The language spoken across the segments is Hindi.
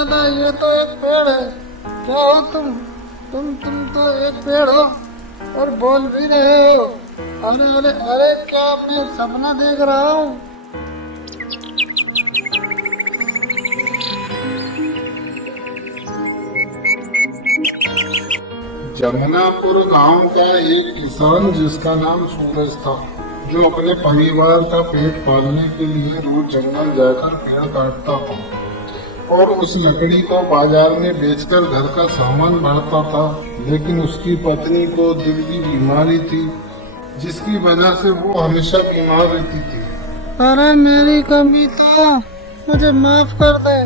दादा ये तो एक पेड़ है। क्या हो तुम तो एक पेड़ हो और बोल भी रहे हो। अरे अरे अरे क्या मैं सपना देख रहा हूँ। जमुनापुर गांव का एक किसान जिसका नाम सूरज था, जो अपने परिवार का पेट पालने के लिए रोज जंगल जाकर पेड़ काटता था और उस लकड़ी को बाजार में बेचकर घर का सामान भरता था। लेकिन उसकी पत्नी को दिल की बीमारी थी, जिसकी वजह से वो हमेशा बीमार रहती थी। अरे मेरी कमी तो मुझे माफ कर दे।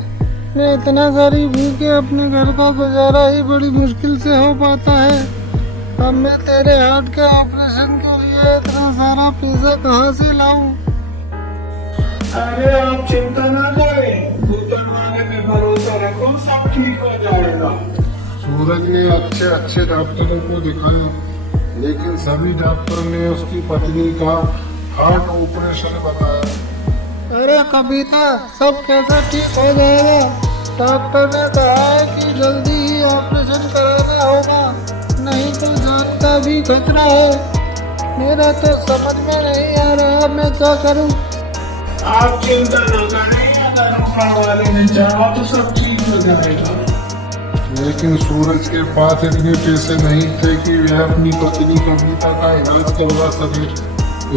मैं इतना गरीब हूँ कि अपने घर का गुजारा ही बड़ी मुश्किल से हो पाता है। अब मैं तेरे हार्ट के ऑपरेशन के लिए इतना सारा पैसा कहाँ से लाऊं? अरे आप चिंता ना करें, ऊपर वाले पे भरोसा रखो, सब ठीक हो जाएगा। सूरज ने अच्छे अच्छे डॉक्टरों को दिखाया, लेकिन सभी डॉक्टरों ने उसकी पत्नी का हार्ट ऑपरेशन बताया। अरे कविता, सब कैसे ठीक हो जाएगा? डॉक्टर ने कहा है कि जल्दी ही ऑपरेशन कराना होगा, नहीं तो जान का भी खतरा है। मेरा तो समझ में नहीं आ रहा मैं क्या करूं। आप चिंता न करें, अगर ऊपर वाले ने चाहा तो सब ठीक हो जाएगा। लेकिन सूरज के पास इतने पैसे नहीं थे कि वह अपनी पत्नी कविता का इलाज करवा सके।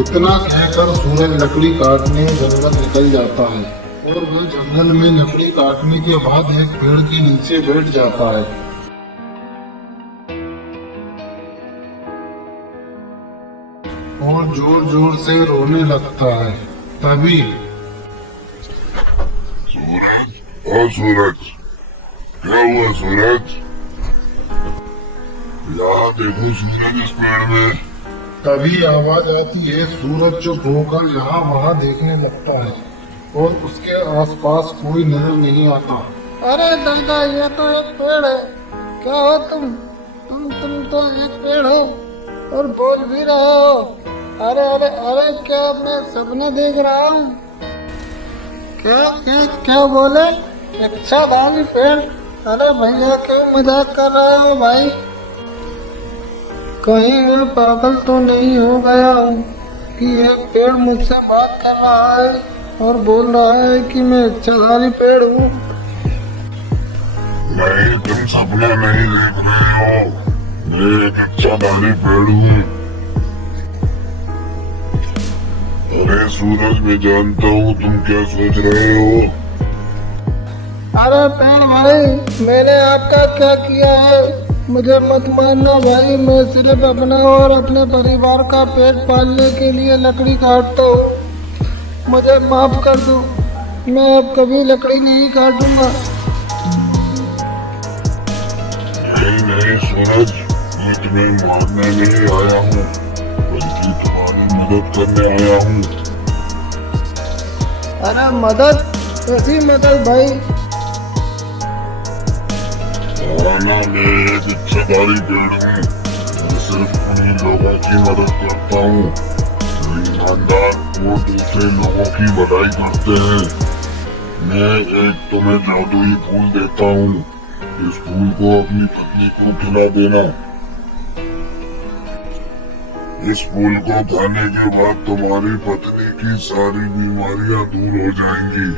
इतना कहकर सूरज लकड़ी काटने जंगल निकल जाता है और वह जंगल में लकड़ी काटने के बाद एक पेड़ के नीचे बैठ जाता है। और जोर जोर से रोने लगता है। तभी सूरज, ओ सूरज, क्या हुआ सूरज? यहाँ देखो सूरज इस पेड़ में। तभी आवाज आती है। सूरज चुप होकर यहाँ वहाँ देखने लगता है और उसके आसपास कोई नजर नहीं आता। अरे दादा ये तो एक पेड़ है। क्या हो तुम तो एक पेड़ हो और बोल भी रहे हो। अरे अरे अरे क्या मैं सपने देख रहा हूँ? क्या बोले? अच्छा दानी पेड़। अरे भैया क्यों मजाक कर रहे हो भाई? कहीं मैं पागल तो नहीं हो गया हूँ कि एक पेड़ मुझसे बात कर रहा है और बोल रहा है कि मैं इच्छाधारी पेड़ हूँ। नहीं, तुम सपना नहीं देख रहे हो, मैं एक इच्छाधारी पेड़ हूँ। अरे सूरज, मैं जानता हूँ तुम क्या सोच रहे हो। अरे पेड़ भाई, मैंने आपका क्या किया है? मुझे मत मारना भाई। मैं सिर्फ अपना और अपने परिवार का पेट पालने के लिए लकड़ी काटता हूँ। मुझे माफ कर दो, मैं अब कभी लकड़ी नहीं काटूंगा। नहीं सूरज, मैं तुम्हें मारने नहीं आया हूँ, बल्कि तुम्हारी मदद करने आया हूँ। अरे मदद? कैसी मदद भाई? मैं एक इच्छाधारी पेड़ हूँ। मैं सिर्फ उन्हीं लोगों की मदद करता हूँ जो ईमानदार और दूसरे लोगों की भलाई करते हैं। मैं एक तुम्हें जादुई फूल देता हूँ। इस फूल को अपनी पत्नी को खिला देना। इस फूल को खाने के बाद तुम्हारी पत्नी की सारी बीमारियां दूर हो जाएंगी।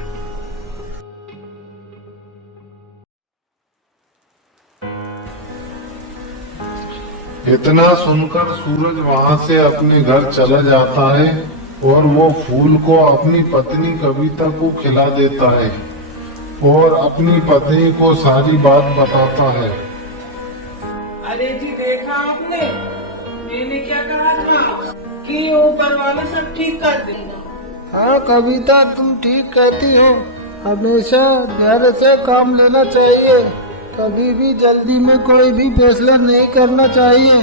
इतना सुनकर सूरज वहां से अपने घर चला जाता है और वो फूल को अपनी पत्नी कविता को खिला देता है और अपनी पत्नी को सारी बात बताता है। अरे जी देखा आपने, मैंने क्या कहा था कि ऊपर वाला सब ठीक कर देगा। हाँ कविता, तुम ठीक कहती हो। हमेशा धैर्य से काम लेना चाहिए। कभी भी जल्दी में कोई भी फैसला नहीं करना चाहिए।